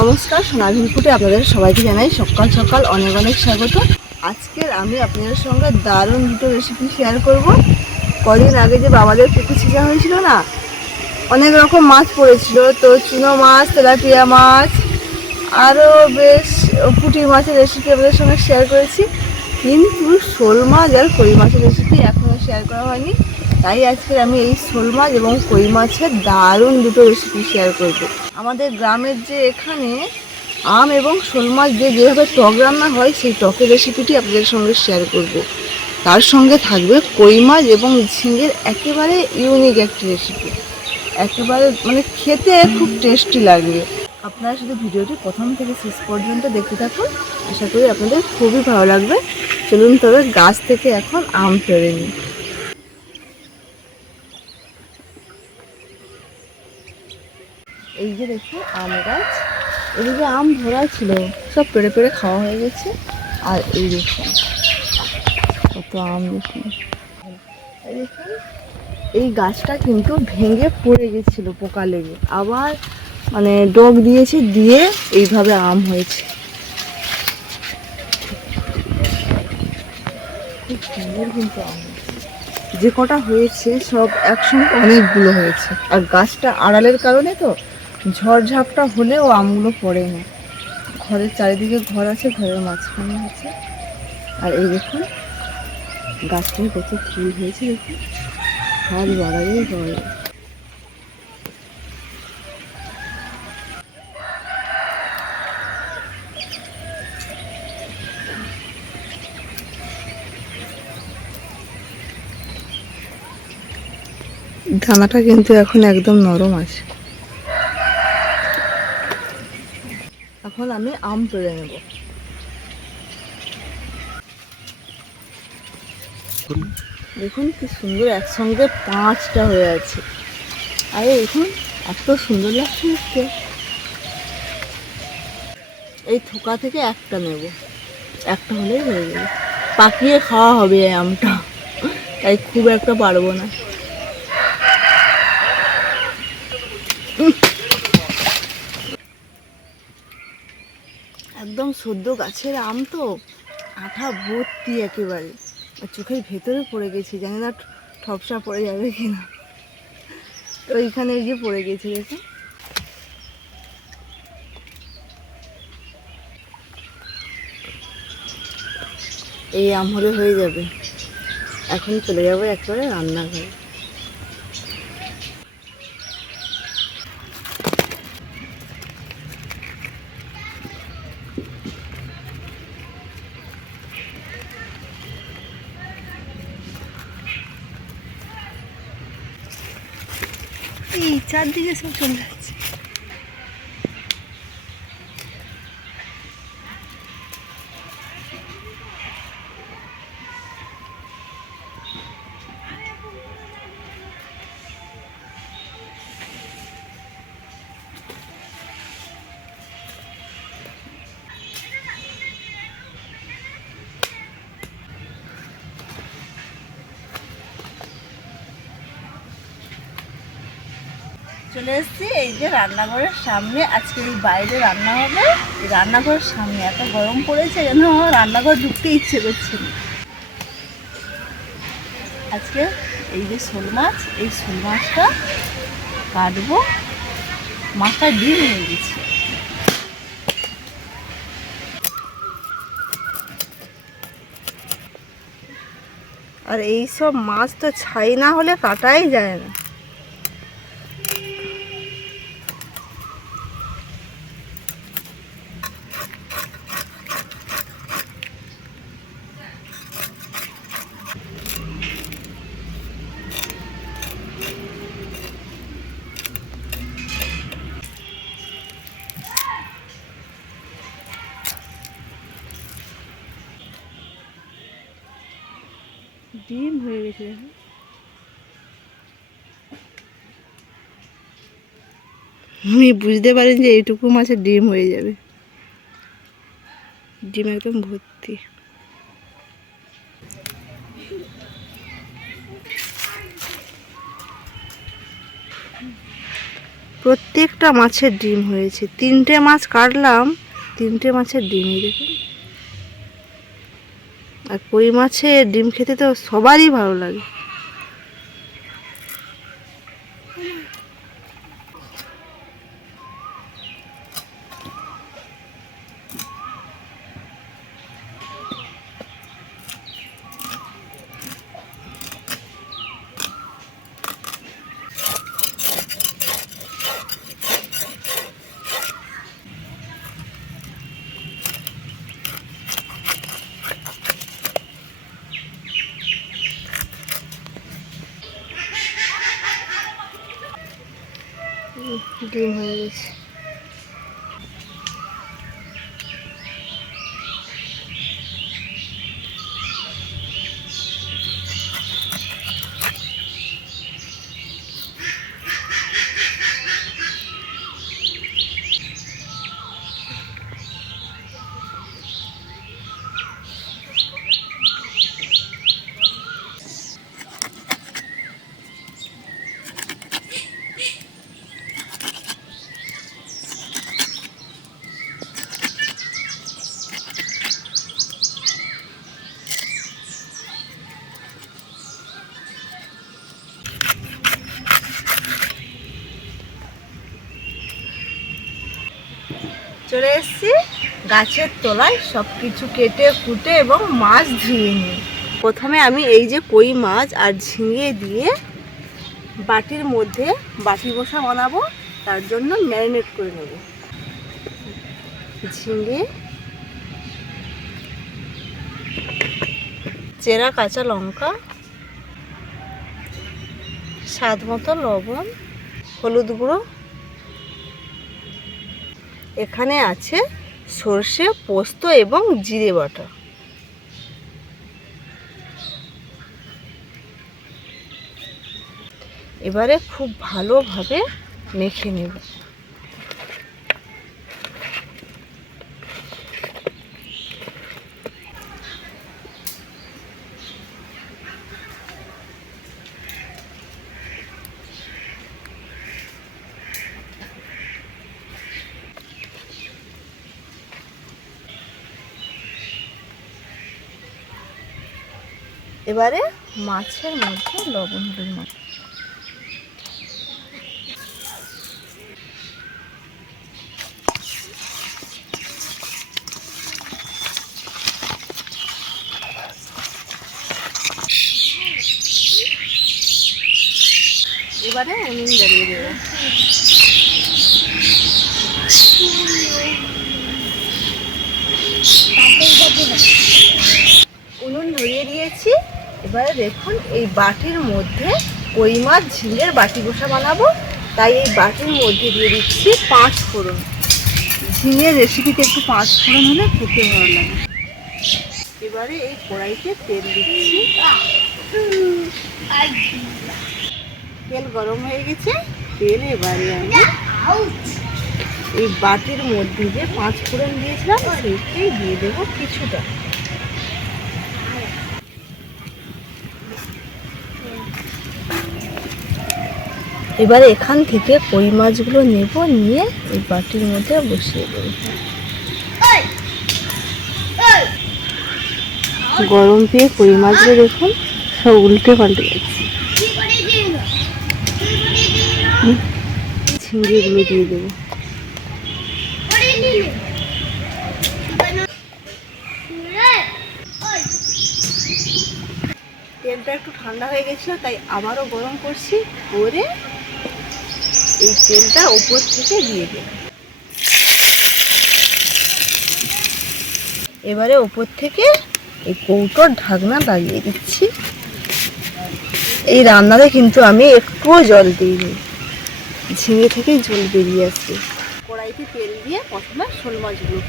নমস্কার সোনাঝুল ফুটে আপনাদের সবাইকে জানাই সকাল সকাল অনেক অনেক স্বাগত। আজকের আমি আপনাদের সঙ্গে দারুণ দুটো রেসিপি শেয়ার করব। কদিন আগে যে বাবাদের পুকুর ছিঁচা হয়েছিল না, অনেক রকম মাছ পড়েছিল, তো চুনো মাছ, তেলাপিয়া মাছ আরও বেশ পুঁটি মাছের রেসিপি আপনাদের সঙ্গে শেয়ার করেছি। কিন্তু শোল মাছ আর কই মাছের রেসিপি এখনও শেয়ার করা হয়নি। তাই আজকে আমি এই শোল মাছ এবং কই মাছের দারুণ দুটো রেসিপি শেয়ার করব। আমাদের গ্রামের যে এখানে আম এবং শোল মাছ দিয়ে যেভাবে টক রান্না হয়, সেই টকের রেসিপিটি আপনাদের সঙ্গে শেয়ার করব। তার সঙ্গে থাকবে কই মাছ এবং ঝিঙের একেবারে ইউনিক একটি রেসিপি একেবারে মানে খেতে খুব টেস্টি লাগবে আপনারা শুধু ভিডিওটি প্রথম থেকে শেষ পর্যন্ত দেখতে থাকুন। আশা করি আপনাদের খুবই ভালো লাগবে। চলুন তবে গাছ থেকে এখন আম পেড়ে নিই। যে দেখুন আম গাছ। এদিকে আম ধরা ছিল, সব পেড়ে পেড়ে খাওয়া হয়ে গেছে। আর এই দেখুন, কত আম দেখুন, এই গাছটা কিন্তু ভেঙে পড়ে গেছিল পোকা লেগে। আবার মানে ডগ দিয়েছে, দিয়ে এইভাবে আম হয়েছে। খুব সুন্দর কিন্তু আম। যে কটা হয়েছে, সব একসঙ্গে অনেকগুলো হয়েছে। আর গাছটা আড়ালের কারণে তো ঝড়ঝাপটা হলেও আমগুলো পড়ে না। ঘরের চারিদিকে ঘর আছে, ঘরের মাঝখানে আছে। আর এই দেখুন গাছটায় কত ফুল হয়েছে দেখুন। হাত বাড়ালেই হয়। দানাটা কিন্তু এখন একদম নরম আছে। এখন আমি আম পেড়ে নেব। দেখুন কি সুন্দর একসঙ্গে পাঁচটা হয়ে আছে। আরে, দেখুন, এত সুন্দর লাগছে দেখতে। এই থোকা থেকে একটা নেব। একটা হলেই হয়ে যাবে পাকিয়ে খাওয়া হবে এই আমটা। তাই খুব একটা পারব না। একদম সদ্য গাছের আম তো, আঠা ভর্তি একেবারে। আর চোখের ভেতরে পড়ে গেছি, জানি না ঠপসা পড়ে যাবে কিনা। তো এইখানে গিয়ে পড়ে গেছে, দেখো। এই আম হলে হয়ে যাবে। এখন চলে যাব একবারে রান্নাঘরে এই চারদিকে সব চলে যাচ্ছে চলে এসেছি, এই যে রান্নাঘরের সামনে আজকে এই বাইরে রান্না হবে। রান্নাঘরের সামনে এত গরম পড়েছে যেন রান্নাঘর ঢুকতে ইচ্ছে করছে আজকে এই যে শোল মাছ, এই শোল মাছটা কাটবো। মাছটা ডিম হয়ে গেছে। আর এই সব মাছ তো ছাই না হলে কাটাই যায় না। ডিম হয়ে গেছে দেখো। আমি বুঝতে পারি যে এইটুকু মাছের ডিম হয়ে যাবে। ডিম একদম ভর্তি। প্রত্যেকটা মাছের ডিম হয়েছে। তিনটে মাছ কাটলাম, তিনটে মাছের ডিমই দেখুন আর কই মাছে ডিম খেতে তো সবারই ভালো লাগে। ডিম হয়ে গেছে গাছের তলায় সব কিছু কেটে, কুটে এবং মাছ ধুয়ে নিয়ে প্রথমে আমি এই যে কই মাছ আর ঝিঙে দিয়ে বাটির মধ্যে বাটি বসা বানাবো, তার জন্য ম্যারিনেট করে নেব। ঝিঙে, চেরা কাঁচা লঙ্কা, স্বাদ মতো লবণ, হলুদ গুঁড়ো। এখানে আছে সর্ষে পোস্ত এবং জিরে বাটা। এবারে খুব ভালোভাবে মেখে নেব। এবারে মাছের মধ্যে লবণ হলুদ মাছ এবারে দিয়েছি। এবারে দেখুন, এই বাটির মধ্যে কই মাছ, ঝিঙের বাটি বসা বানাবো। তাই এই বাটির মধ্যে দিয়ে দিচ্ছি পাঁচ ফোড়ন। ঝিঙের রেসিপিতে একটু পাঁচ ফোড়ন হলে খেতে ভালো লাগে। এবারে এই কড়াইতে তেল দিচ্ছি। তেল গরম হয়ে গেছে। তেল এবারে আমি এই বাটির মধ্যে যে পাঁচ ফোড়ন দিয়েছিলাম, সেইটাই দিয়ে দেবো কিছুটা। এবারে এখান থেকে কই মাছগুলো নেব? নিয়ে এই বাটির মধ্যে বসিয়ে দেবো। গরম পেয়ে কই মাছগুলো দেখুন, সব উল্টে পাল্টে যাচ্ছে। ঝিঙ্গেগুলো দিয়ে দেবো। তেলটা একটু ঠান্ডা হয়ে গেছিল, তাই আবারও গরম করছি, করে এই তেলটা উপর থেকে দিয়ে দেব এবারে ওপর থেকে এই কৌটোর ঢাকনা লাগিয়ে দিচ্ছি। এই রান্নাতে কিন্তু আমি একটুও জল দিইনি। ঝিঙে থেকেই জল বেরিয়ে আসছে। কড়াইতে তেল দিয়ে প্রথমে শোল মাছগুলো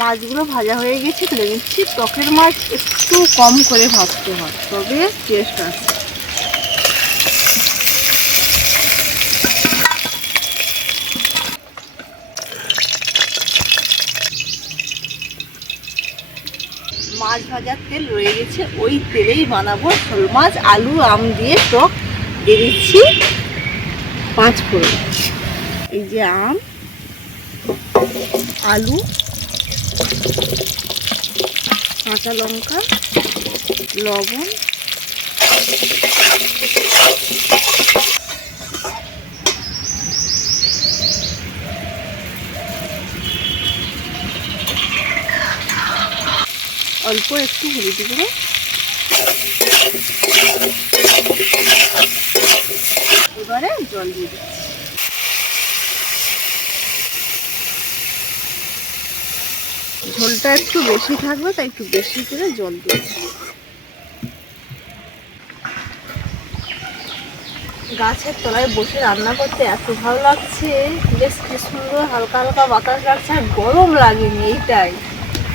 মাছগুলো ভাজা হয়ে গেছে, তুলে নিচ্ছি। টকের মাছ একটু কম করে ভাজতে হয় তবে টেস্ট আছে মাছ ভাজার তেল রয়ে গেছে, ওই তেলেই বানাবো শোল মাছ, আলু, আম দিয়ে টক দিয়ে দিচ্ছি পাঁচ ফোড়ন। এই যে আম, আলু কাঁচা লঙ্কা লবণ অল্প একটু হলুদ গুঁড়ো এবারে জল দিয়ে দিচ্ছি। ঝোলটা একটু বেশি থাকবে, তাই একটু বেশি করে জল দিয়ে গাছের তলায় বসে রান্না করতে এত ভালো লাগছে। বেশ কি সুন্দর হালকা হালকা বাতাস লাগছে, আর গরম লাগেনি এইটাই।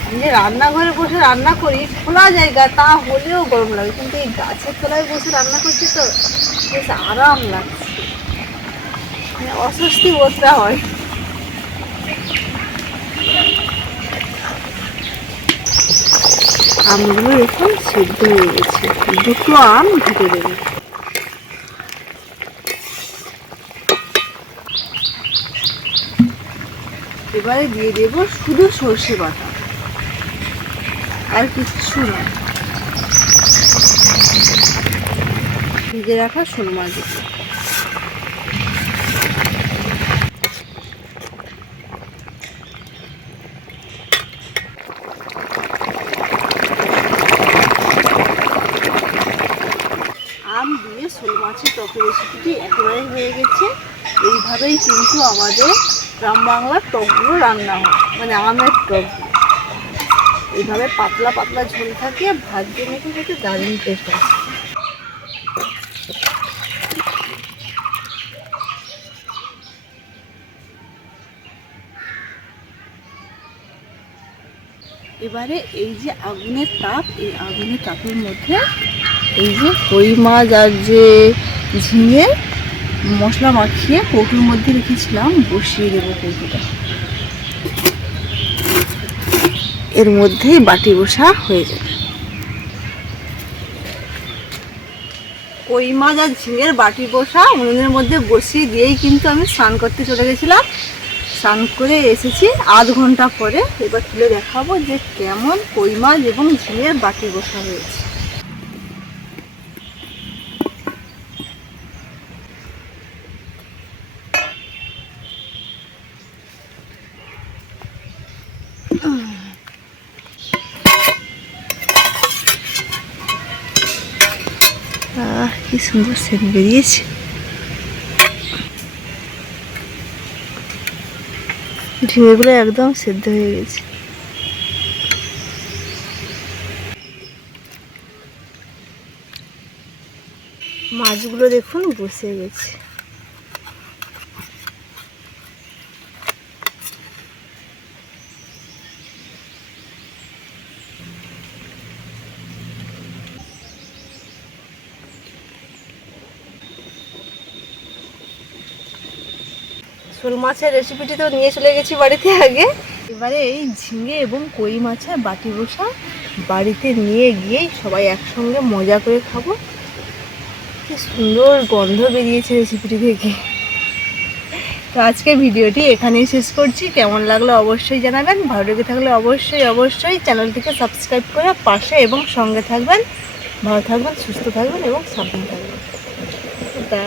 আমি যে রান্নাঘরে বসে রান্না করি, খোলা জায়গা, তা হলেও গরম লাগে। কিন্তু এই গাছের তলায় বসে রান্না করছি তো বেশ আরাম লাগছে। মানে অস্বস্তি বোধটা হয়। আমগুলো এখন সিদ্ধ হয়ে গেছে। দুটো আম ঢুকে দেবে। এবারে দিয়ে দেব শুধু সর্ষে বাটা। আর কিচ্ছু না। ভিজে রাখা শোল মাছ দিতে আম দিয়ে শোল মাছের টকের রেসিপিটি একেবারে হয়ে গেছে। এইভাবেই কিন্তু আমাদের গ্রাম বাংলার টকগুলো রান্না হয় মানে আমের টক। এইভাবে পাতলা পাতলা ঝোল থাকে ভাত দিয়ে মেখে খেতে দারুণ টেস্ট আছে এবারে এই যে আগুনের তাপ, এই আগুনের তাপের মধ্যে এই যে কই মাছ আর যে ঝিঙে, মশলা মাখিয়ে কৌটোর মধ্যে রেখেছিলাম, বসিয়ে দেবো কৌটোটা। এর মধ্যেই বাটি বসা হয়ে যাবে। কই মাছ আর ঝিঙের বাটি বসা উনুনের মধ্যে বসিয়ে দিয়েই কিন্তু আমি স্নান করতে চলে গেছিলাম। স্নান করে এসেছি আধ ঘণ্টা পরে। এবার তুলে দেখাবো যে কেমন কই মাছ এবং ঝিঙের বাটি বসা হয়েছে। কি সুন্দর সেন্ট বেরিয়েছে। ঝিঙেগুলো একদম সেদ্ধ হয়ে গেছে। মাছগুলো দেখুন বসে গেছে। শোল মাছের রেসিপিটি তো নিয়ে চলে গেছি বাড়িতে আগে। এবারে এই ঝিঙে এবং কই মাছের বাটি বসা বাড়িতে নিয়ে গিয়েই সবাই একসঙ্গে মজা করে খাব। কি সুন্দর গন্ধ বেরিয়েছে রেসিপিটি থেকে তো আজকে ভিডিওটি এখানেই শেষ করছি। কেমন লাগল অবশ্যই জানাবেন। ভালো লেগে থাকলে অবশ্যই অবশ্যই চ্যানেলটিকে সাবস্ক্রাইব করে পাশে এবং সঙ্গে থাকবেন। ভালো থাকবেন, সুস্থ থাকবেন এবং সাবধান থাকবেন। তা